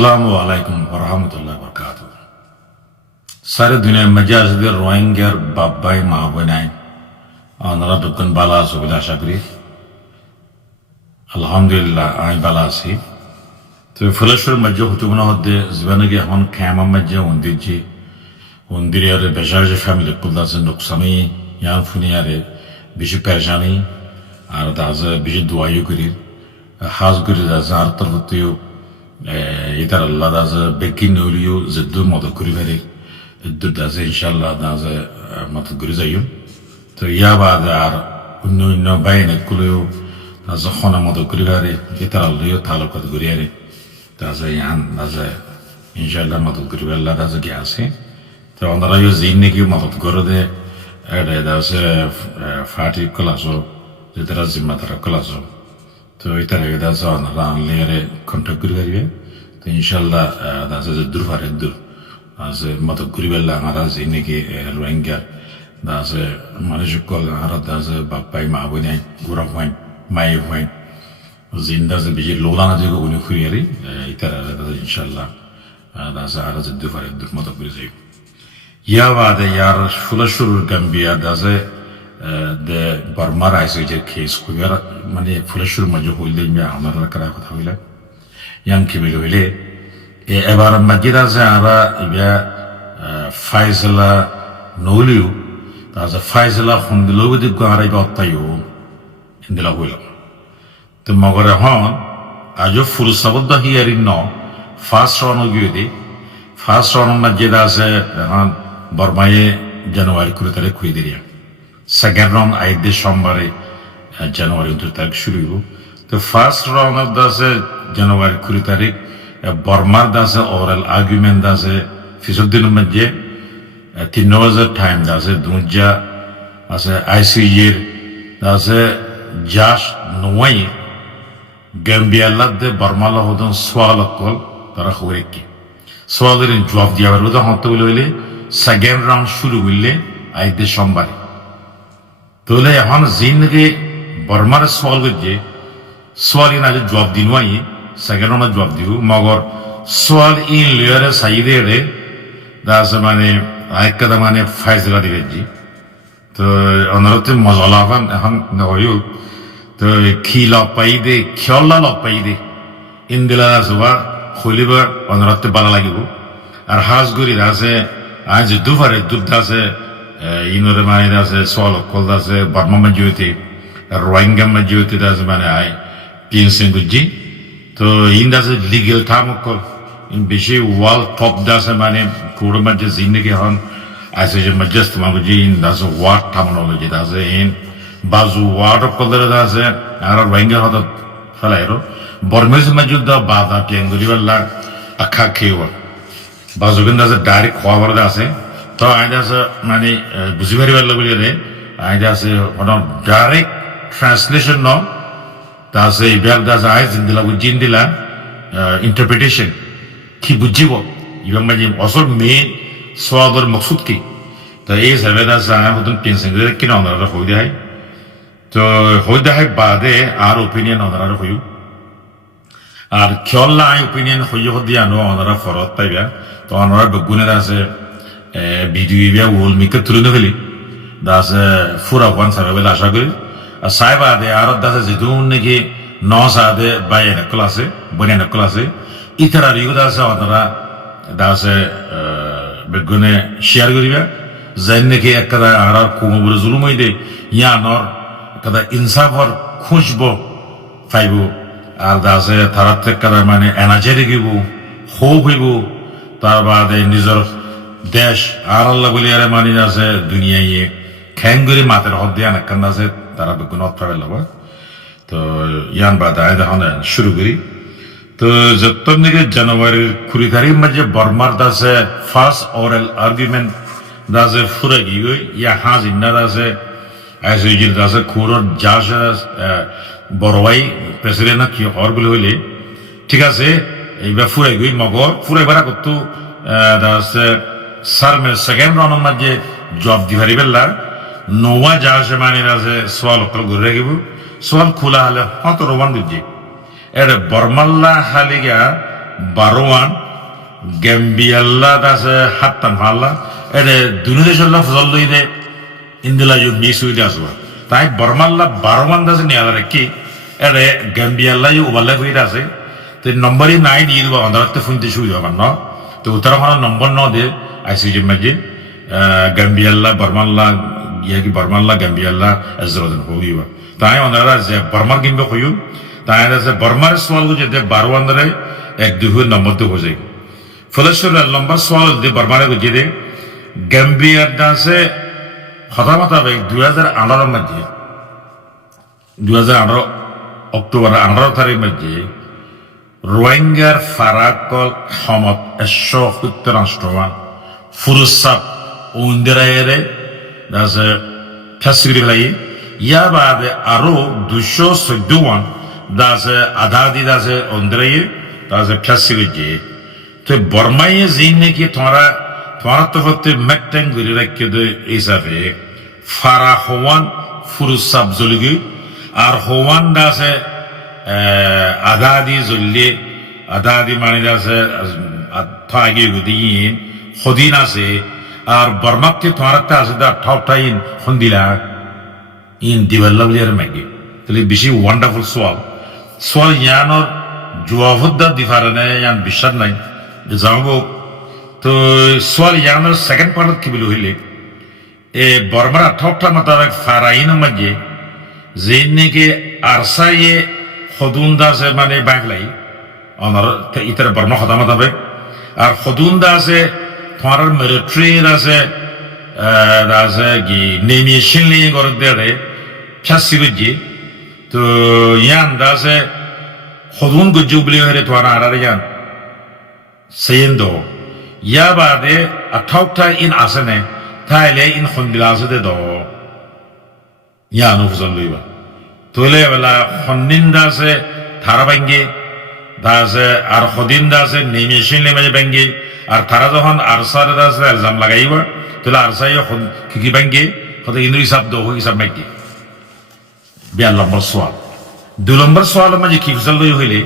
আসসালামু আলাইকুম ওরহামতুল্লাহ বরকাত। সারে দুনিয়া মজাজদের রোহিঙ্গার বাব্বাই মা বোনাই ওনারা দোকান বালা আছে বলে আশা করি। আলহামদুলিল্লাহ আমি বালা আছি। তো ফুলেশ্বর মজ্জা হতে মনে হতে জীবনে গিয়ে এখন খেমা মজ্জা মন্দিরজি মন্দিরে বেশা বেশি ফ্যামিলি কুলদা আছে নোকসানি ইয়ান ফুনিয়ারে বেশি পেরেশানি আর দাজে বেশি দোয়াইও করি হাজ করি দাজে আর তরফতেও ইতার আল্লাহ দাজে বেকিন নলিও জিদ্দুর মদত করি পারে ইদ্দুর দাজে ইনশাল্লাহ দাজে মদত করি যাইও। তো ইয়া বাদ আর অন্য অন্য বাইনে কুলেও দাজে খনা মদত করি পারে ইতার আল্লাহও তালুকাত করি আরে দাজে ইয়ান দাজে ইনশাল্লাহ মদত করি আল্লাহ দাজে কি আছে। তো ওনারাও জিন নাকি মদত করে দে এটা দাজে ফাটি কলাসো যেটা জিম্মাদার কলাসো। তো এটার দাজে ওনারা আনলে কন্ট্যাক্ট করে পারিবে। তো ইনশাল্লাহ দাজে যে দূর পারে দূর দাজে মদত করি পারলে আমরা জিন নাকি রোহিঙ্গার দাজে মানুষ কল আর দাজে বাপ্পাই মা বোনাই গুড়া হইন মাই হইন জিন দাজে বেশি লোলানা যে উনি খুঁড়ি আরি এটার দাজে ইনশাল্লাহ দাজে আর যে দূর পারে দূর মদত করে যাই। ইয়া বাদে ইয়ার ফুলেশ্বর গাম্বিয়া দাজে de barmar aise je case kugar মানে ফুলেশ্বর মজু হইলে আমার করা কথা হইলে ইয়ান কি বলে হইলে এবার মসজিদ আছে আমরা ইয়া ফাইজলা নলিউ তাজা ফাইজলা হন্দিলো বিদ গারাই বাতাইও ইন্দিলা হইল। তো মগরে হন আজও ফুল সাবদ্দ হিয়ারিন ন ফার্স্ট রন গিয়ে ফার্স্ট রন মসজিদ আছে বর্মায়ে জানুয়ারি 20 তারিখ খুঁড়ে দিলিয়া সেকেন্ড রাউন্ড আইদের সোমবারে জানুয়ারি 29 তারিখ শুরু হইব। তো ফার্স্ট রাউন্ড আছে জানুয়ারি 20 তারিখ বর্মার আছে ওরাল আর্গুমেন্ট আছে ফিসুদ্দিনের মধ্যে 3 বছর টাইম আছে দুজা আছে আইসিজির আছে জাস নয় গাম্বিয়ালাদ বর্মালা হদন সোয়াল কল তারা খবরে কি সোয়ালের জবাব দিয়া পারবো তো হতে বলে সেকেন্ড রাউন্ড শুরু হইলে আইদের সোমবারে। তাহলে এখন জিনকে বর্মার সওয়াল করছে সওয়াল ইন আজ জবাব দিনওয়াই সেকেন্ড রাউন্ড জবাব দিব মগর সওয়াল ইন লিয়ারে সাইদে রে দাস মানে আইকাদা মানে ফাইজলা দিবেজি। তো অনরতে মজলা এখন নয়ও তো খিলা পাইদে খিয়লা ল পাইদে ইন্দিলা জবা খলিবা অনরতে বালা লাগিব আর হাজ গরি আছে আজ দুবারে দুধ আছে ইনরে মানে আছে সোয়াল কল আছে বার্মা মজুতে রোহিঙ্গা মজুতে আছে মানে আই পিএনসি বুঝি। তো ইন আছে লিগেল টার্ম কল ইন বেশি ওয়াল টপ দাসে মানে কোড় মধ্যে জিন্দগি হন আছে যে মজস্ত মাগুজি ইন দাসে ওয়ার্ড টার্মিনোলজি দাসে ইন বাজু ওয়ার্ড কল দাসে আর রোহিঙ্গা হত ফলাইরো বর্মেজ মজুদ দা বাদা টেঙ্গুরি বাল্লা আখা খেও বাজু কিন্তু আছে ডাইরেক্ট খোয়াবার আছে। তো আইন আছে মানে বুঝি পারি পারলো বলি রে আইন আছে ডাইরেক্ট ট্রান্সলেশন ন তা আছে এবার দাস আই জিন্দিলা বুঝিন দিলা ইন্টারপ্রিটেশন কি বুঝিব ইবাং মানে আসল মেন সোয়াদর মকসুদ কি। তো এই হিসাবে দাস আয় মতন পেন্সিং কিনা ওনারা হই দেয়। তো হই দেয় বাদে আর ওপিনিয়ন ওনারা হইও আর খেয়াল্লা আই ওপিনিয়ন হইয় দিয়া নো ওনারা ফরত পাইবা। তো ওনারা বেগুনের আছে ভিডিও ইয়া ওল মিকে তুলে নেলি দাস ফুরা ওয়ান সাবে আশা করি আর সাইবা দে আর দাস যেদুন নাকি ন সাদে বাইয়ে ক্লাসে বনিয়া ক্লাসে ইতারা রিগো দাস ওনারা দাস বেগুনে শেয়ার করিবা জান নাকি একটা আর কোমবুর জুলুম হইদে ইয়া নর একটা ইনসাফর খুশবো পাইবো আর দাসে তারাতে কাদা মানে এনার্জেটিক হইব হোপ হইব তার বাদে নিজের দেশ আর আল্লাহ বলি আরে মানি আছে দুনিয়ায় খ্যাঙ্গুরি মাতের হদ দিয়া নাকান আছে তারা বেগুন অত্রাবে লব। তো ইয়ান বাদ আয় দেখুন শুরু করি। তো যত দিকে জানুয়ারির 20 তারিখ মাঝে বর্মার দাসে ফার্স্ট ওরাল আর্গুমেন্ট দাসে ফুরে গিয়ে ইয়া হাজ ইন্না দাসে আইসিজির দাসে খুরর জাস বড় ভাই প্রেসিডেন্ট কি হর বলে হইলে ঠিক আছে এইবার ফুরে গই মগর ফুরে বেড়া করতো দাসে স্যার মে সেকেন্ড রাউন্ড মাঝে জব দি পারি বেলা নোয়া যাসে মানে আছে সোয়াল অকল ঘুরে রাখিব সোয়াল খোলা হলে হত রোমান বুঝি এটা বর্মাল্লা হালিগা বারোয়ান গেম্বিয়াল্লা আছে হাত্তান ফাল্লা এটা দুনো দেশের ফজল লই দে ইন্দিলা যুগ মিস হইতে আসবা তাই বর্মাল্লা বারোয়ান আছে নিয়ে কি এটা গেম্বিয়াল্লা ওভারলে হইতে আছে তো নম্বরই নাই দিয়ে দেবো অন্ধারতে ফোনতে সুবিধা হবার ন তো উত্তরাখণ্ডের নম্বর ন দে আইসিজি মাঝে গেম্বিয়াল্লা বর্মাল্লা ইয়াকি বর্মাল্লা গেম্বিয়াল্লা এজরদিন হইবা তাই অন্ধারা যে বর্মার কিনবে হইও তাই আছে বর্মার সোয়াল যেতে বারোয়ান ধরে এক দুই নম্বর তো হয়ে যায় ফলেশ্বর লম্বা সোয়াল যদি বর্মারে গুজিয়ে দে গেম্বিয়ার আছে কথা মোতাবেক 2018 মধ্যে 2018 অক্টোবর 18 তারিখ মধ্যে রোহিঙ্গার ফারাকল সমত 170 রাষ্ট্রমান ফুরুসাপ উন্দিরায়েরে আছে ফ্যাসিলিটি ফেলাই ইয়া বাদে আরো 214 দাসে আধাদি দাসে উন্দিরায়ে দাসে ফ্যাসিলিটি তো বর্মায়ে জিন নাকি তোমরা তো হতে মেকটেন করে রাখতে দে হিসাবে ফারা হওয়ান ফুরুসাপ জলিগি আর হওয়ান দাসে আদাদি জল্লি আদাদি মানে আছে থাকি গুদিন হদিন আছে আর বর্মাকে তোমারতে আছে দা ঠাউটাইন হন্দিলা ইন দিবাল্লাবলিয়ার মাগি তাহলে বেশি ওয়ান্ডারফুল সোয়াল ইয়ানোর জবাবদা দিফারনে ইয়ান বিশ্বাস নাই যে যাবো তো সোয়াল ইয়ানোর সেকেন্ড পার্ট কি বলি হইলে এ বর্মার ঠাউটা মোতাবেক ফারাইন মাঝে যে নাকি আরসাইয়ে হদুন্দা আছে মানে বাংলাই অনার ইতার বর্মা হতামত হবে আর হদুন্দা আছে তোমার মিলিটারির আছে কি নেমিয়েশন নিয়ে গড় দেড়ে ফ্যাসি গুজি তো ইয়ান আছে হদুন গুজু বলি হয়ে তোমার আড়ারে ইয়ান সেন দো ইয়া বাদে আঠাউটা ইন আসে নে তাইলে ইন হন্দিলা আছে দে দো ইয়ান উপজন লইবা তোলে বেলা হন্দিন দাসে থারা ভাঙ্গি দাসে আর হদিন দাসে নেমিয়েশন নেমে ভাঙ্গি আর তারা যখন আরসারে দাসে এলজাম লাগাইবা তোলে আরসাই কি ভাঙ্গি হতে ইন্দু হিসাব দো হিসাব মাইকি বিয়ার নম্বর সোয়াল 2 নম্বর সোয়াল মাঝে কি ফসল লই হইলে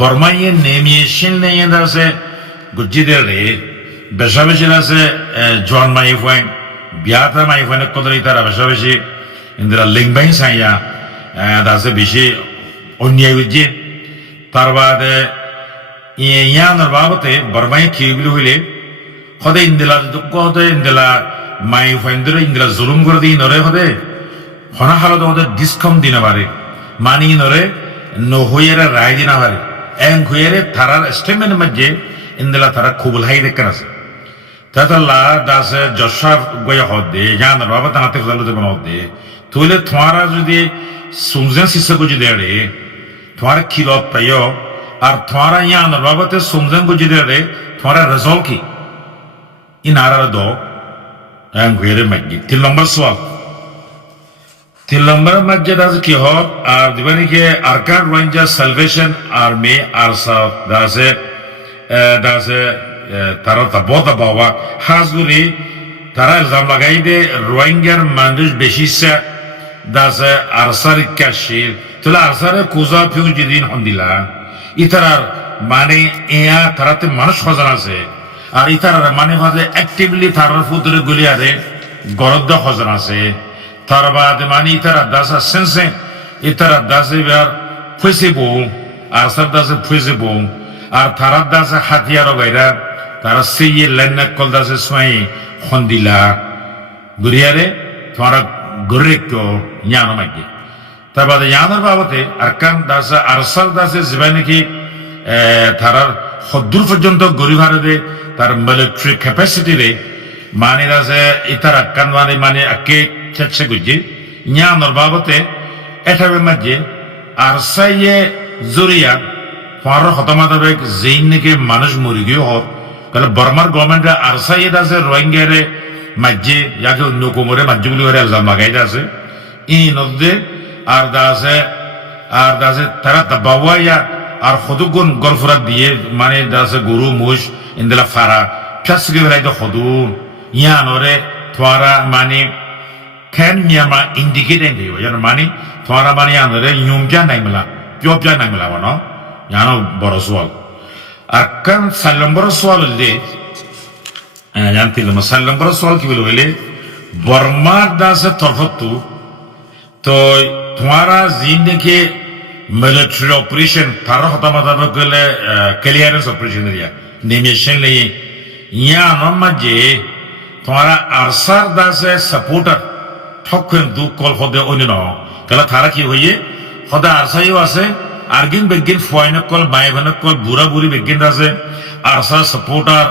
বর্মাইয়ে নেমিয়েশন নেই দাসে গুজি দেড়ে বেশা বেশি দাসে জন মাই ফাইন বিয়াতা মাই ফাইন কদরি তারা বেশা বেশি ইন্দিরা লিঙ্কবাই সাইয়া দাসে বেশি অন্যায় হচ্ছে তার বাদে ইয়ানোর বাবতে বর্মাই খেয়েগুলো হইলে হদে ইন্দিলা দুঃখ হতে ইন্দিলা মাই ফাইন্দরে ইন্দিলা জুলুম করে দিই নরে হদে হনা হালত হতে ডিসকাউন্ট দিনে পারে মানি নরে নহইয়েরা রায় দিনা পারে এং হইয়েরে তারার স্টেটমেন্ট মধ্যে ইন্দিলা তারা খুবল হাই দেখেন আছে তাতাল্লা দাসে যশা গয়া হদে ইয়ানোর বাবা তাহাতে ফজালো দেবন হদে তোলে তোমারা যদি সুমজেন শিষ্যকে যদি আরে তোমার খিল পাইয় আর তোমারা ইয়ানোর বাবাতে সুমজেন को যদি আরে তোমারা রেজাল্ট কি ইনারা দো এং হইয়েরে মাগি 3 নম্বর সোয়াল 3 নম্বর মধ্যে দাস কি হ আর দিবানি কে আরকান রেঞ্জার সালভেশন আর্মি আর সাউথ দাসে তারা তাবতা বাবা হাজগুলি তারা ইলজাম লাগাই দে রোহিঙ্গার মানুষ বেশি দাসে আরসার কাশির তাহলে আরসারে কুজা ফিউ যেদিন হন্দিলা ইতারার মানে এয়া তারাতে মানুষ হজার আছে আর ইতারার মানে ভাজে অ্যাক্টিভলি তারার ফুতরে গুলিয়ারে গরদ্দ হজার আছে তার বাদে মানে ইতারা দাসা সেন্সে ইতারা দাসে বার ফুসিব আরসার দাসে ফুসিব আর তারার দাসে হাতিয়ার গাইরা তারা সেই লেনক কল দাসে সোয়াই হন্দিলা গুলিয়ারে তোমারা গরেক্টো ஞான মাগি তারপরে ஞানের বাবতে আরকান দাসে আরসাল দাসে যেভাবে নাকি তারার হদ্দুর পর্যন্ত গরিভারে দে তার মিলিটারি ক্যাপাসিটি রে মানে দাসে ইতার আরকান মানে আকে চেচ্ছে গুজি ஞানের বাবতে এটাবে মাঝে আরসাইয়ে জরিয়া পার হতমাতাবেক যেই নাকি মানুষ মরি গিয়ে হোক তাহলে বর্মার গভর্নমেন্টে আরসাইয়ে দাসে রোহিঙ্গারে মাঝে যাকে অন্য কোমরে মাঝগুলি করে এলজাম লাগাই আছে ই নদে আর দাসে তারা বাবাইয়া আর সদুগুণ গরফুরা দিয়ে মানে দাসে গরু মুষ ইন্দিলা ফারা ফ্যাসকে বেড়াই তো সদু ইয়ানরে থারা মানে খেন মিয়ামা ইন্ডিকেটিং দিব ইয়ান মানে থারা মানে ইয়ানরে ইউমজা নাইমলা পিওপজা নাইমলা বানো ইয়ানো বড় সোয়াল আর কান 4 নম্বর সোয়াল হইলে জানতিলাম 4 নম্বর সোয়াল কি বলে বর্মার দাসে তরফতু তো তোমারা জিন্দেকে মিলিটারি অপারেশন তার হতামাতা গেলে ক্লিয়ারেন্স অপারেশন এরিয়া নিমেশন লেগে ইয়া নমাজে তোমারা আরসার দাসে সাপোর্টার ঠকেন দু কল হদে অন্য ন তাহলে তারা কি হইয়ে হদা আরসাইও আছে আরগিন বেগিন ফয়নক কল বাইভানক কল বুড়া বুড়ি বেগিন আছে আরসা সাপোর্টার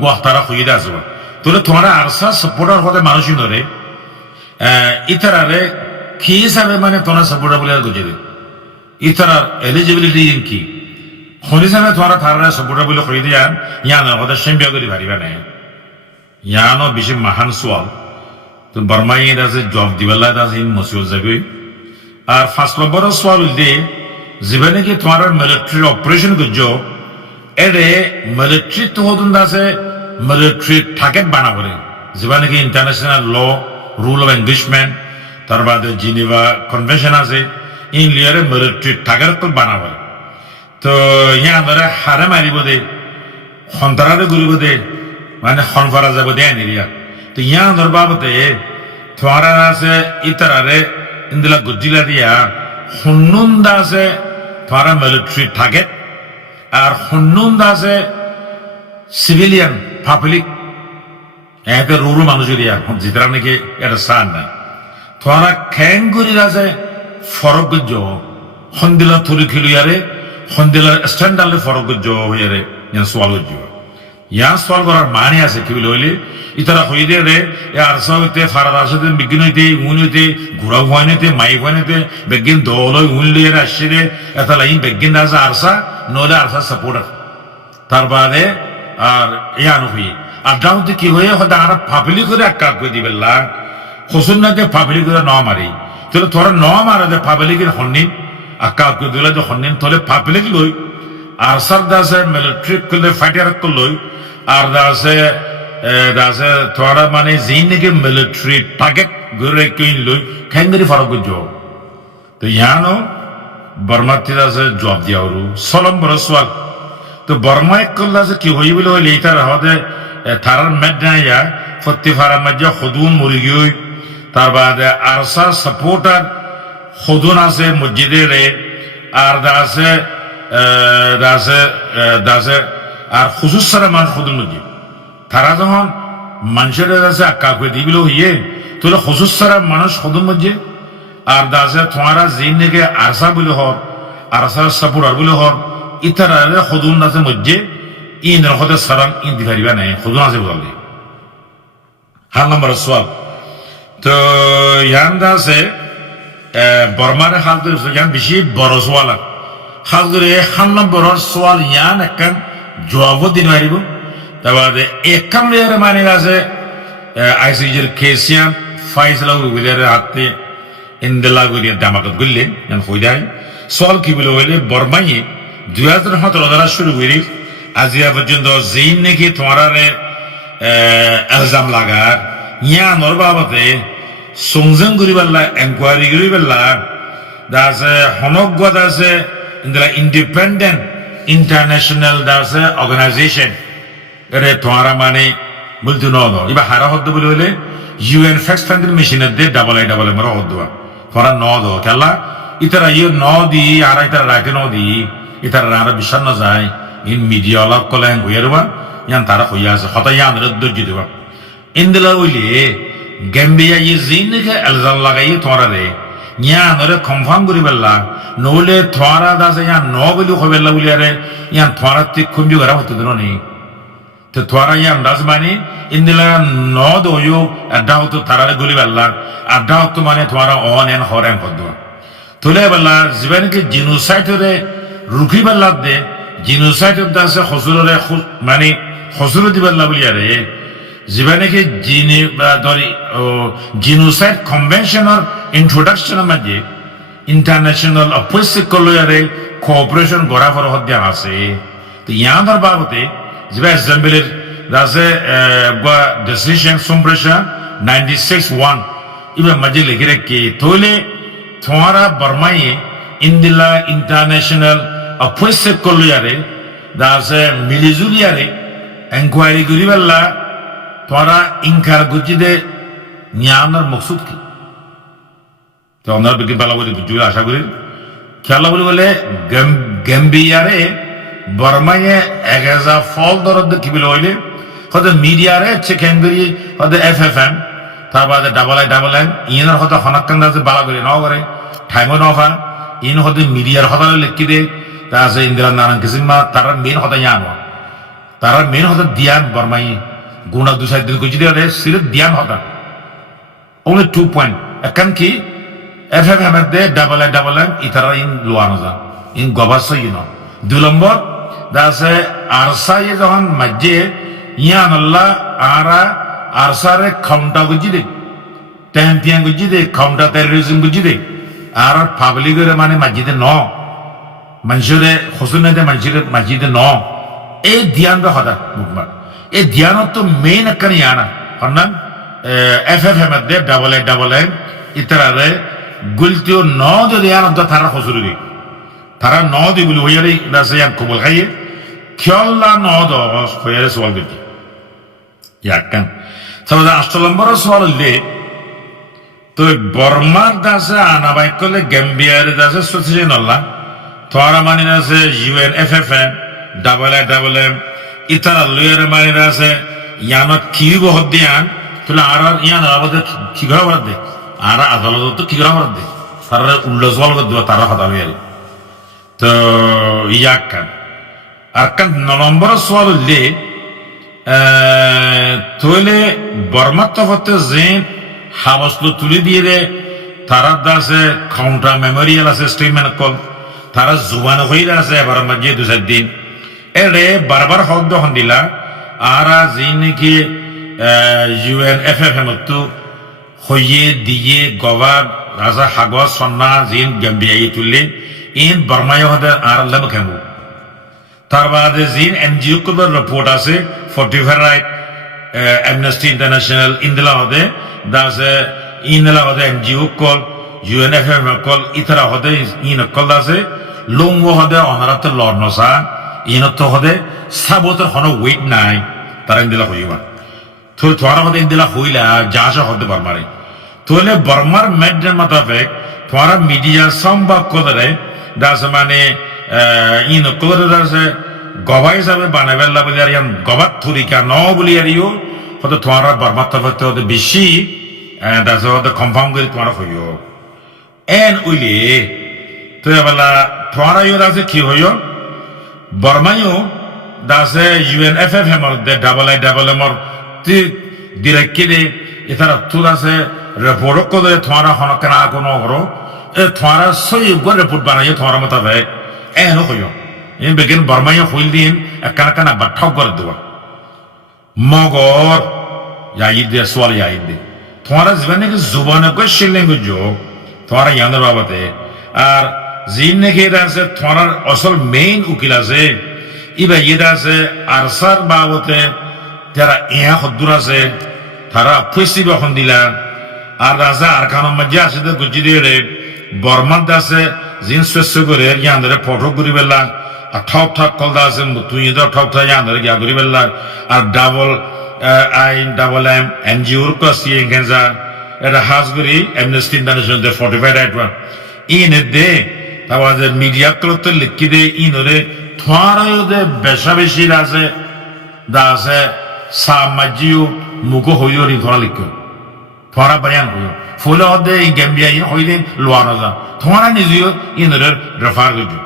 গোয়াতারা হইয়ে আছে তাহলে তোমারা আরসা সাপোর্টার হদে মানুষই ধরে ইতারারে কি হিসাবে মানে তোমরা সাপোর্টার বলে আর গুজে ইতারার এলিজিবিলিটি কি হিসাবে তোমরা তারা সাপোর্টার বলে হয়ে দিয়ান ইয়ান হদে সেম্বিয়া করে ভারিবা নাই ইয়ানো বেশি মহান সোয়াল তো বর্মাই আছে জব দিবেলা আছে মসিউল যাবে আর 5 নম্বর সোয়াল হইলে যেভাবে কি তোমার মিলিটারি অপারেশন করছো এরে মিলিটারি তো হতুন আছে মিলিটারি টার্গেট বানাবো যেভাবে কি international law rule of engagement তার বাদে জিনেভা কনভেনশন আছে ইন লিয়ারে মিলিটারি টার্গেট তো বানাবো তো ইয়া ধরে হারে মারিব দে সন্তানারে ঘুরিব দে মানে খনফারা যাব দে নিরিয়া তো ইয়া ধর বাবতে তোমার আছে ইতারারে ইন্দিলা গুজিলা দিয়া হন্নুন্দা আছে তোমার মিলিটারি টার্গেট আর হন্নুন্দা আছে সিভিলিয়ান পাবলিক এতে রুরু মানুষ দিয়া যেটা নাকি এটা সার নাই তোমারা খ্যাঙ্গুরির আছে ফরক গুজ সন্দিলা থুরি খিলুয়ারে সন্দিলার স্ট্যান্ডার্ডে ফরক গুজ হইয়ারে ইয়ান সোয়াল গুজ ইয়ান সোয়াল করার মানে আছে কি বলে হইলে ইতারা হই দিয়ে রে আরসা হইতে ফারাদ আসতে বিজ্ঞান হইতে উন হইতে ঘোরা ভয় হইতে মাই ভয় হইতে বিজ্ঞান দল হই উন লিয়ে আসছে রে এটা লাইন বিজ্ঞান আছে আরসা নলে আরসা সাপোর্টার তার বাদে আর ইয়ান হই আর ডাউতে কি হয়ে হয়তো আর পাবলিক করে এক কাজ করে দিবে লা হসুন না যে পাবলিক করে ন মারি তাহলে তোরা ন মারা যে পাবলিকের হন্নিন আর কাজ করে দিলে যে হন্নিন তাহলে পাবলিক লই আরসার দাসে মিলিটারি করলে ফাইটার লই আর দাসে তোরা মানে যেই নাকি মিলিটারি টার্গেট গড়ে কিন লই খেঙ্গরি ফারক গুজ তো ইয়ানো বর্মাতি দাসে জবাব দিয়া ওরু সলম বড় সোয়াল তো বর্মা এক করলে আছে কি হই বলে হইলে তার হদে থারার মেডাইয়া ফত্তি ফারা মাঝে খুদুন মুরগি তার বাদে আরসা সাপোর্টার খুদুন আছে মসজিদে রে আর দাসে আর খুশুস সারা মানুষ খুদুন মসজিদ তারা যখন মানুষের কাছে আক্কা করে দিবিল হইয়ে তাহলে খুশুস সারা মানুষ খুদুন মসজিদ আর দাসে তোমারা যেই নাকি আরসা বলে হর আরসা সাপোর্টার বলে হর ইতারে খুদুন আছে মসজিদ ইন হতে সারান ইন দি পারিবা নাই খুদুন আছে বলে হার নম্বর সোয়াল তো ইয়ান দাসে বর্মার হাল ধরে ইয়ান বেশি বড় সোয়াল হাল ধরে হার নম্বর সোয়াল ইয়ান একখান জবাবও দিন পারিব তারপরে একখান লেয়ারে মানে আছে আইসিজির কেসিয়ান ফাইসলা উইলের হাতে ইন্দেলা গুলিয়ে দামাকত গুললেন ইয়ান হইদাই সোয়াল কি বলে হইলে বর্মাইয়ে 2017 দ্বারা শুরু করি আজিয়া পর্যন্ত যেই নাকি তোমারে এলজাম লাগার ইয়া নর বাবতে সংযম করি পারলা এনকোয়ারি করি পারলা দাসে হনকগত আছে ইন্ডিপেন্ডেন্ট ইন্টারন্যাশনাল দাসে অর্গানাইজেশন এরে তোমারা মানে বলতে ন এবার হারা হদ্দ বলে হইলে ইউএন ফ্যাক্স ফান্ডের মেশিনের দিয়ে ডাবল আই মারা হদ্দ তোরা ন দো কেলা ইতারা ইয়ে ন দি আর ইতারা রাইতে ন দি ইতারা আর বিশ্বাস না যায় ইন মিডিয়া অলপ কলে হইয়ারবা ইয়ান তারা হইয়া আছে হতা ইয়ান ধৈর্য দেবা ইন্দিলা হইলে গেম্বিয়া ইয়ে জিনকে এলজাম লাগাই তোরা রে ইয়ান ওরে কনফার্ম করি বেলা নহলে তোরা দাসে ইয়ান ন বলি হবেলা বলি আরে ইয়ান তোরা ঠিক খুঁজি করা হতে দিন নি তো তোরা ইয়ান দাস মানে ইন্দিলা ন দইও আড্ডা হতো তারারে গুলি বেলা আড্ডা হতো মানে তোরা অন এন হরেন হদ তোলে বেলা জীবনকে জিনোসাইডরে রুখি বেলা দে জিনোসাইড দাসে হসুরে মানে হসুর দিবেলা বলি আরে জীবনকে জিনোসাইড কনভেনশনের ইন্ট্রোডাকশনের মাঝে ইন্টারন্যাশনাল অপৈসিক কলয়ারে কোঅপারেশন গড়া ফর হদ্যা আছে তো ইয়াদের বাবতে যেবা অ্যাসেম্বলির দাসে ডিসিশন সম্প্রেশন 96-1 ইবা মাঝে লিখে রেখে তোলে তোমারা বর্মাইয়ে ইন্দিলা ইন্টারন্যাশনাল অপৈসিক কলয়ারে দাসে মিলিজুলিয়ারে এনকোয়ারি করি বেলা তোরা ইনকার গুজিদে নিয়ানোর মকসুদ কি তো ওনার বিকি বেলা বলে বুঝি আশা করি খেলা বলে গেম্বিয়ারে বর্মায়ে 1000 ফল দরদ কি বলে হইলে হয়তো মিডিয়ারে চেকিং করি হয়তো এফএফএম তারপরে ডাবল আই ইনার হয়তো হনাক্কান দাসে বালা করে নাও করে টাইমও নফা ইন হয়তো মিডিয়ার হতালে লিখি দে তাছে ইন্দিরা নারায়ণ কিসিমা তারা মেন হতা জানো তারা মেন হতা দিয়ান বর্মাই গুণা দু সাইড দিন কুচি দিয়ে সিরিফ দিয়ান হতা only 2 point একান কি এফএফএম এর দে ডাবল আই ইতারা ইন লোয়ানো যা ইন গবাস ইনো 2 নম্বর দাসে আরসাই যখন মজ্জে ইয়ান আল্লাহ আরা আরসারে কাউন্টা গুজি দে টেম্পিয়ান গুজি দে কাউন্টার টেররিজম গুজি দে আর পাবলিকের মানে মসজিদে ন মানুষের হসুন মসজিদে ন এই ধ্যান হদা বুকবার এই ধ্যান তো মেইন একখানি আনা কারণ এফএফএম এর ডাবল আই ইতারে গুলতিও ন যদি আনন্দ তারা হসুর দি তারা ন দি বলি হইয়ারে দাসে ইয়ান কবল খাইয়ে খেয়াল্লা ন দ হইয়ারে সওয়াল দিতি ইয়াকান তাহলে 8 নম্বর সওয়াল লে তো বর্মার দাসে আনাবাই করলে গ্যাম্বিয়ারে দাসে সোসিয়েশন আল্লাহ তোরা মানি আছে ইউএন এফএফএম ডাবল এম ইতারা লয়ের মানি আছে ইয়ানত কি বহুত দিয়ান তাহলে আর ইয়ান আমাদের কি করা বাদ দে আর আদালত তো কি করা বাদ দে তারা উল্লাস বল করে দেওয়া তারা হতা হইয়াল তো ইয়াকান আর কান 9 নম্বর সওয়াল লে তোলে বর্মার তফতে যে হাবসলো তুলে দিয়ে দে তারা দাসে কাউন্টার মেমোরিয়াল আছে স্টেটমেন্ট কল তারা জুবান হইরা আছে এবার মাঝে 2-4 দিন এরে বারবার হক দহন দিলা আর যে নাকি ইউএন এফএফএম তো হইয়ে দিয়ে গবার রাজা হাগওয়া সন্না জিন গাম্বিয়াই তুললে ইন বর্মায় হদে আর লাভ খামু তার বাদে জিন এনজিও কো রিপোর্ট আছে 45 রাইট অ্যামনেস্টি ইন্টারন্যাশনাল ইন্দলা হদে দাসে ইন্দলা হদে এনজিও কল ইউএনএফএম কল ইতরা হদে ইন কল দাসে লঙ্গ হদে অনারাতে লড়নসা ইনত হদে সাবতর হন ওয়েট নাই তারা ইন্দলা হইবা তো তোরা হদে ইন্দলা হইলা যাশা হদে বর্মারে তোলে বর্মার মেডের মোতাবেক তোরা মিডিয়া সম্ভব করে দাসে মানে ইন কলরে দাসে গবা হিসাবে বানাবেলা বলি আর ইয়ান গবাত থরিকা ন বলি আরিও হয়তো তোরা বর্মার তরফতে হতে বেশি দাসে হতে কনফার্ম করে তোরা হইও এন উইলে তো এবেলা তোরা ইউ দাসে কি হইও বর্মায়ও দাসে ইউএন এফএফএম এর দে ডাবল এম এর তি ডিরেক্টলি দে এতারা তো দাসে রিপোর্ট করে তোরা হনকেনা কোনো হরো এ তোরা সই গো রিপোর্ট বানাইও তোরা মোতাবেক এন হইও in begin Burmaya Huildin, a Kanakana but Togor do. Mogor Yaid de Swal Yaid. Toras Venek Zubana Shilling Joe, Tora Yana Rabate, are Zinnegas, Tora also main Ukilaze, Iba Yedase, Arsar Babote, Tara Ea Hodurase, Tara Pusiba Hondila, Araza Arcano Majas, the Gujide, Bormandase, Zin Swesugure, Yandere, Porto Guribella. A top called us in between the top Tayan, Yaguribella, a double M, and Jurkos Yengenza, at a Hasbury, Amnesty International, the 45 right one. In a day, there was a media cloth liquide in a day, Twara de Beshavishi that's a Samajiu Mugohoyo in Toralico. Twara Bayan, full of the Gambia, Hoydin, Luanaza. Twara is you in the Rafargu.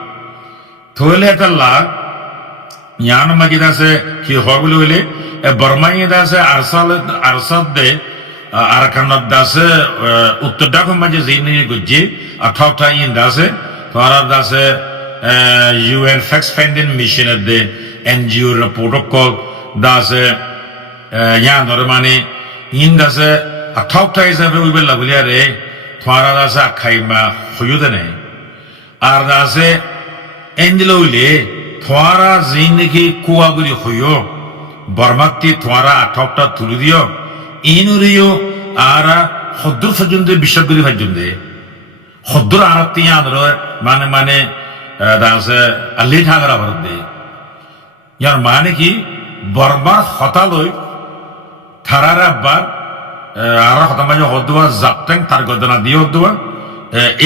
Toilet Allah, Yan Magidase, he horribly, a Burmaya dase, Arsad de Arkanot dase, Uttadako Majazini Guji, a Tauta in dase, Tora dase, UN fact finding mission at the NGO protocol dase, Yan Normani, in dase, a Tauta is a very well lavaliere, Tora dase, Kaima, Huyudane, Ardase. Endilole, Twara Ziniki Kuaguri Hoyo, Barmakti Twara Atopta Tuludio, Inurio, Ara, Hodur Fajunde, Bishaguri Fajunde, Hodur Aratian, Mane, that's a late Hagarabade. ইয়ার মানে কি বর্মার হতালই থারার আব্বার আর হতাম মাঝে হদুয়া জাপটাং তার গদনা দিয়ে হদুয়া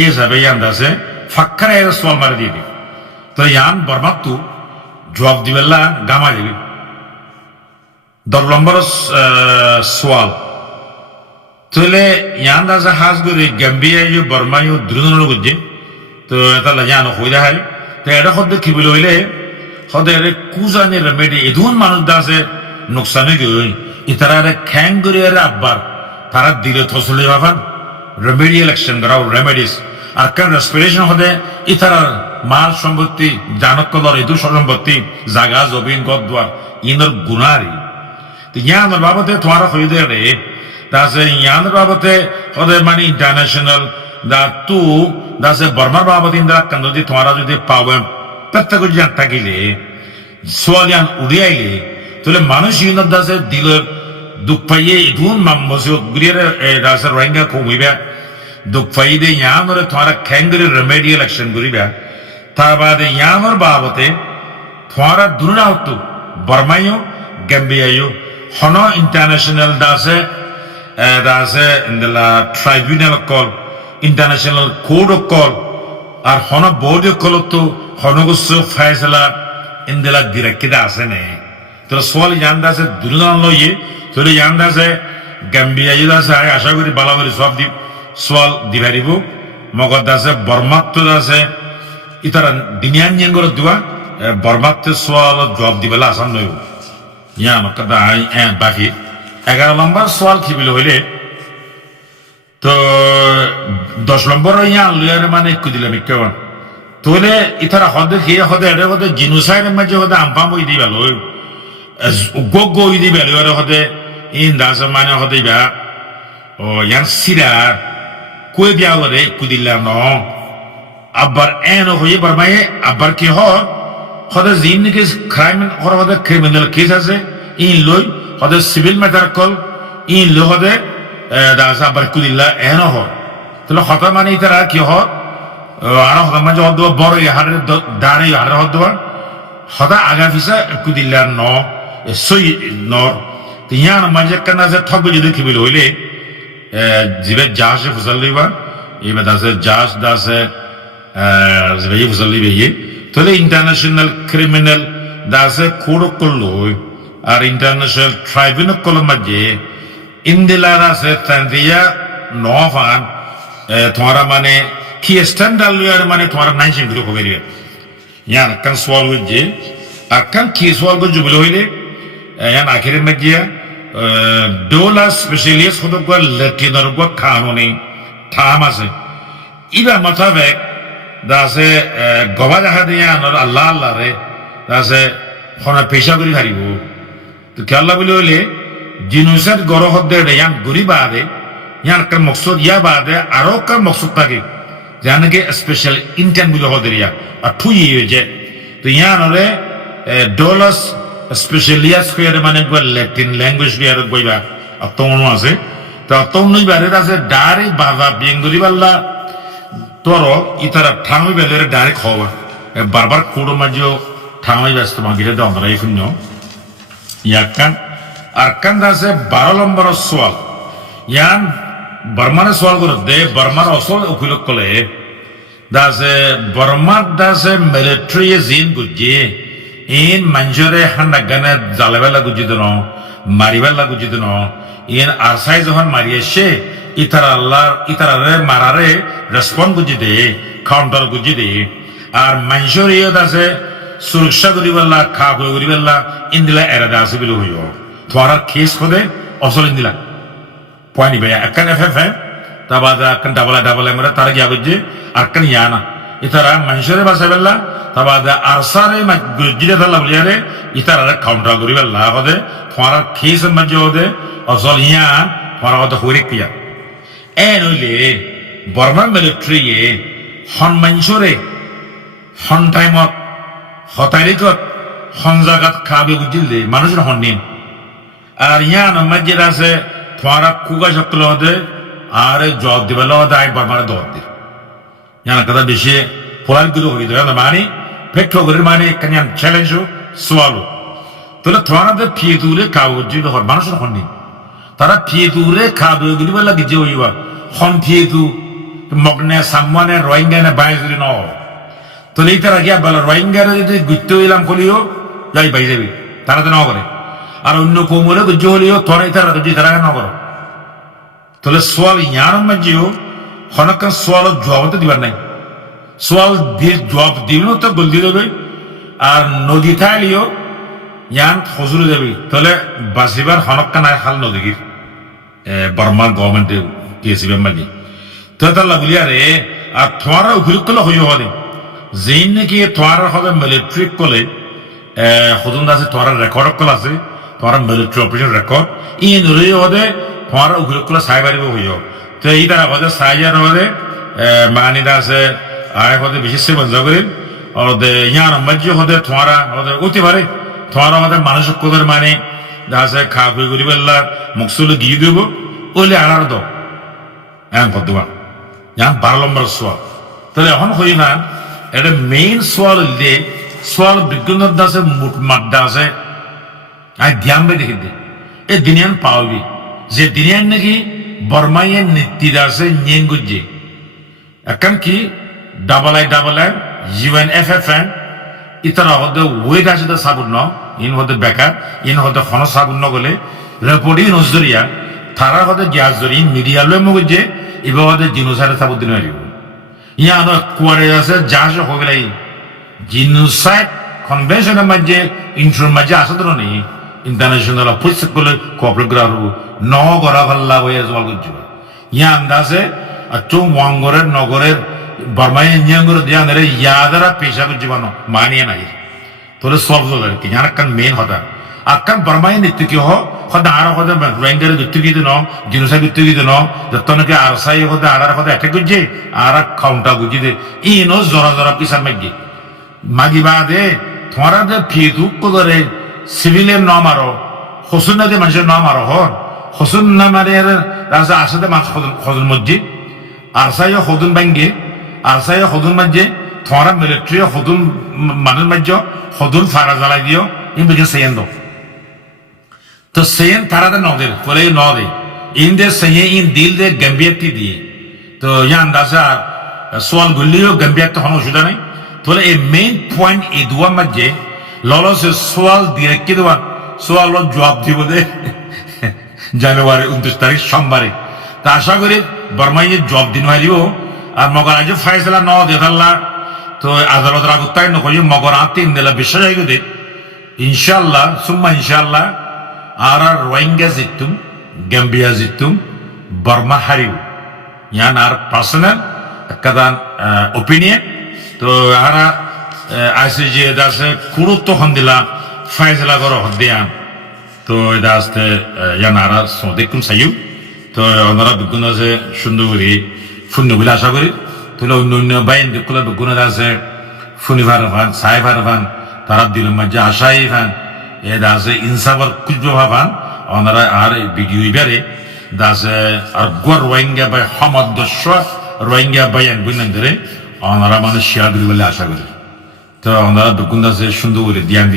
এই যাবে ইয়ান দাসে ফাক্কার এর সোয়াল মারি দিয়ে দিবে তো ইয়ান বর্মাক তু জবাব দিবেলা গামা দিবি 10 নম্বর সোয়াল তাহলে ইয়ান দাসে হাজ করে গাম্বিয়া ইউ বর্মা ইউ দ্রুদন গুজে তো এটা লাজান হইদা হয় তো এটা হদ্দ কি বলে হইলে হদের কুজানি রেমেডি এদুন মানুষ দাসে নোকসানে গই ইতারারে খ্যাং গরিয়ার আব্বার তারা দিলে থসলে বাবান রেমেডিয়াল অ্যাকশন করাও রেমেডিস আর কান রেসপিরেশন হদে ইতারার মাল সম্পত্তি জানকলর এদু সম্পত্তি জাগা জবিন গদওয়ার ইনর গুনারি তো ইয়ানোর বাবতে তোমার হইদে রে দাসে ইয়ানোর বাবতে হদে মানে ইন্টারন্যাশনাল দা তু দাসে বর্মার বাবতে ইন্দ্রা কান যদি তোমার যদি পাবেন প্রত্যেক জান থাকিলে সোয়ালিয়ান উড়িয়াইলে তাহলে মানুষ ইউনার দাসে দিলের দুঃখ পাইয়ে ইদুন মামসিয়ত গুরিয়ার দাসে রোহিঙ্গা কমিবা দুঃখ পাইদে ইয়ানোরে তোমার খ্যাঙ্গরে রেমেডিয়াল অ্যাকশন করিবা তার বাদে ইয়ানোর বাবতে তোমার দুনা হতো বর্মাইও গ্যাম্বিয়াইও হন ইন্টারন্যাশনাল দাসে দাসে ইন্দলা ট্রাইব্যুনাল কল ইন্টারন্যাশনাল কোড অফ কল আর হন বোর্ড কল তো হনগুস ফয়সলা ইন্দলা দিরাকিদা আছে নে তো সোয়াল জানদা আছে দুরুদান লইয়ে তোরে জানদা আছে গাম্বিয়া ইদা আছে আশা করি বালা করে সব দি সোয়াল দিবারিব মগদ আছে বর্মাত্ত আছে ইতারা দিনিয়ান নিয়ঙ্গর দুয়া বর্মাত্ত সোয়াল জবাব দিবেলা আসান নইব ইয়া মকদা আই বাকি 11 নম্বর সোয়াল কি বলে হইলে তো 10 নম্বর ইয়া লয়ার মানে কু দিলাম কেমন তোলে ইতারা হদে খেয়ে হদে এডে হদে জিনোসাইডের মাঝে হদে আম্পাম হই দিবা লই গোগো হই দিবা লই হদে ইন দাস মানে হদে বা ও ইয়ান সিরা কই বিয়া করে কুদিলাম ন আবার এন হই বরমায়ে আবার কি হদে জিন কে ক্রাইম হদে ক্রিমিনাল কেস আছে ইন লই হদে সিভিল ম্যাটার কল ইন লো হদে দাস আবার কুদিলা এন হ তাহলে হতা মানে ইতারা কি আর হদা মাঝে হদ বড় হারে দাঁড়ে হারে হদ হদা আগা ফিসা কুদিল্লার ন সই নর ইয়ান মাঝে কানা যে ঠক যদি কি বলে হইলে জিবে জাহাজে ফুসাল লইবা এবার দাসে জাহাজ দাসে জিবে ফুসাল লইবে ইয়ে তাহলে ইন্টারন্যাশনাল ক্রিমিনাল দাসে কোড করলো আর ইন্টারন্যাশনাল ট্রাইব্যুনাল কল মাঝে ইন্দিলার আছে তান্দিয়া নফান তোমারা মানে কি স্ট্যান্ডার্ড লয়ার মানে তোমার নাইসিং গুলো হবে রে ইয়ান কান সোয়াল হইছে আর কান কি সোয়াল গো জুবল হইলে ইয়ান আখিরে magiya ডোলা স্পেশালিস্ট হতো গো লেটিনার গো কানুনি ঠাম আছে ইবা মতাবে দাসে গবা দেখা দিয়া আল্লাহ আল্লাহ রে দাসে খনা পেশা করি হারিব তো কি আল্লাহ বলি হইলে জিনুসাত গরো হদ্দে ইয়ান গুরি বাদে ইয়ান কান মকসুদ ইয়া বাদে আরো কান মকসুদ থাকে জানে কে স্পেশাল ইন্টেন্ট বুঝে হদেরিয়া আর ঠুই হয়েছে তো ইয়ানরে ডলাস স্পেশালিয়াস কইয়ার মানে গো ল্যাটিন ল্যাঙ্গুয়েজ বিয়ার কইবা আত্মনো আছে তো আত্মনই বারে আছে ডারে বাবা বেঙ্গলি বাল্লা তোর ইতারা ঠামই বেলের ডাইরেক্ট হওয়া বারবার কোড়ো মাঝেও ঠামই ব্যস্ত মাগিরে দাও আমরা এখন ইয়াকান আর কান আছে 12 নম্বর সোয়াল ইয়ান বর্মারে সোয়াল করে দে বর্মার অসল উকিল কলে দাসে বর্মার দাসে মিলিটারি জিন গুজি ইন মঞ্জরে হান্ডা গানে জালেবেলা গুজি দিন মারিবেলা গুজি দিন ইন আরসাই যখন মারিয়েছে ইতারা আল্লাহ ইতারারে মারারে রেসপন্ড গুজি দে কাউন্টার গুজি দে আর মঞ্জরে দাসে সুরক্ষা করিবেলা খা করিবেলা ইন্দিলা এরা দাসে বিলো হইও তোমার কেস হদে অসল ইন্দিলা পয়নি ভাই আকান এফএফএ তাবাদা আকান ডাবল এমরা তার গিয়া বুঝে আকান ইয়ানা ইতারা মানুষের বাসাবেলা তাবাদা আরসারে গুজিরে তালা বলিয়ারে ইতারা কাউন্টার করিবেলা হদে তোমার কেস মধ্যে হদে অসল ইয়া তোমার হদে হইরে কিয়া এন হইলে বর্মা মিলিটারি হন মানুষরে হন টাইমত হতারিকত হন জায়গাত খাবে বুঝিলে মানুষের হন নিন আর ইয়ান মধ্যে আছে তোমারা কুগা শক্ল হতে আর জব দিবেলা হতে আই বর্মারে দর দি জানা কথা বেশি পোলার গুলো হয়ে যাবে মানে পেট্রো করে মানে কানিয়ান চ্যালেঞ্জ সোয়ালো তাহলে তোমারা ফিয়ে দূরে কাগজ মানুষের হননি তারা ফিয়ে দূরে খাওয়া গিয়ে বলা গিয়ে হইবা হন ফিয়ে দু মগ্নে সাম্মানে রোহিঙ্গা নে বাইরে ন তাহলে এই তারা গিয়া বলা রোহিঙ্গারে যদি গুজতে হইলাম কলিও যাই বাই যাবি তারা তো ন করে আর অন্য কৌমলে গুজ্জ হলিও তোরা এই তারা গুজি তারা ন করো তাহলে সোয়াল ইয়ার মাঝেও হনকান সোয়াল জবাব তো দিবার নাই সোয়াল দিয়ে জবাব দিবেও তো গলদি দেবে আর নদী থাইলিও ইয়ান হজুরে যাবি তাহলে বাসিবার হনকান আর হাল নদীর বর্মার গভর্নমেন্টে কেসিবে মাঝে তো তাহলে বলি আরে আর তোমারা উপযুক্ত হইব হবে যেই নাকি তোমার হবে মিলিটারি কলে হদুন আছে তোমার রেকর্ড কল আছে তোমার মিলিটারি অপারেশন রেকর্ড ই নরে হদে তোমার উপযুক্ত সাইবারিব হইব তো এই তারা হদে সাইজার হদে মানিদা আছে আয় হদে বিশেষ বন্ধ করেন হদে ইয়ার মাঝে হদে তোমারা হদে অতি পারে তোমার হদে মানুষ কোদের মানে আছে খা খুই করি বেলা মুখসুলে গিয়ে দেব ওলে আনার দ এমন কদ্দুয়া ইয়ান 12 নম্বর সোয়াল তাহলে এখন হই না এটা মেইন সোয়াল দিয়ে সোয়াল বিজ্ঞান আছে মাড্ডা আছে আই ধ্যান বে দেখি দে এ দিনিয়ান পাওবি যে দিনিয়ান নাকি বর্মাইয়ের নীতি আছে নিয়েন গুজে এখন কি ডাবল আই UNFFN ইতারা হতে ওয়েট আছে তো সাবুন ন ইন হতে বেকার ইন হতে খন সাবুন ন গলে রেপোর্টিং নজরিয়া তারা হতে গ্যাস ধরি মিডিয়া লয় মগজে এবার হতে জিনোসাইড সাবুন দিন হইব ইয়া আনো কোয়ারে আছে জাহাজ হগলাই জিনোসাইড কনভেনশনের মাঝে ইন্ট্রোর মাঝে আসে তো নেই ইন্টারন্যাশনাল অফিস করে কোঅপারেট করা হবো ন গড়া ভাল্লা হয়ে জল করছিল ইয়া আন্দাজে আর চৌ ওয়াঙ্গরের নগরের বর্মায় নিয়ঙ্গর দিয়া নেরে ইয়াদারা পেশা করছে বানো মানিয়ে নাই তোরে সব জলের কি জানাকান মেন হতা আকান বর্মায় নিত্য কি হদা আর হদা রোহিঙ্গারে দুত্তি গিয়ে ন জিনোসাইড দুত্তি গিয়ে ন যতনকে আরসাই হদা আর হদা একটা গুজে আর খাউন্টা গুজি দে ইনো জরা জরা পিসার মাগি মাগি বাদে তোমারা যে ফিতু করে সিভিলের ন মারো হসুন না দে মানুষের ন মারো হন হসুন না মারে রাজা আসাতে মানুষ হদুন মসজিদ আরসাই হদুন ভাঙ্গে আরসাই হদুন মাঝে তোমারা মিলিটারি হদুন মানুষ মাঝে হদুন ফারা জ্বালাই দিও ইন বিকে সেয়েন দো তো সেয়েন তারা নদের বলে নদে ইন দে সেয়ে ইন দিল দে গম্বিয়তি দিয়ে তো ইয়া আন্দাজা সোয়াল গুলিও গম্বিয়ত হন অসুবিধা নেই তাহলে এই মেইন পয়েন্ট এই দুয়া মাঝে ললো সে সোয়াল দিয়ে কি দেওয়া সোয়াল জবাব দিব দে জানুয়ারি 29 তারিখ সোমবারে তা আশা করি বর্মাইয়ে জবাব দিন হয়ে দিব আর মগর আজ ফাইসলা ন দেখাল্লা তো আদালতের আগুতাই নকরি মগর আতিন দিলা বিশ্বাস হয়ে গেছে ইনশাল্লাহ সুম্মা ইনশাল্লাহ আর রোহিঙ্গা জিতুম গাম্বিয়া জিতুম বর্মা হারিব ইয়ান আর পার্সোনাল কাদান ওপিনিয়ন তো আর ICJ দাসে গুরুত্ব হন দিলা ফাইসলা করো হদিয়ান তো এটা আসতে ইয়ান আর দেখুন সাইউ তো ওনারা বিজ্ঞান আছে সুন্দর করে ফুন্য বলে আশা করি তাহলে অন্য অন্য বাইন দেখলে বিজ্ঞান আছে ফুনি ভারভান সাই ভারভান তারা দিল মাঝে আশাই ভান এটা আছে ইনসাফার খুঁজবে ভাবান ওনারা আর ভিডিও ইবারে দাসে আর গোর রোহিঙ্গা বাই হামদস্য রোহিঙ্গা বাইন বুঝলেন ধরে ওনারা মানে শেয়ার দিবে বলে আশা করি তো ওনারা বিজ্ঞান আছে সুন্দর করে ধ্যান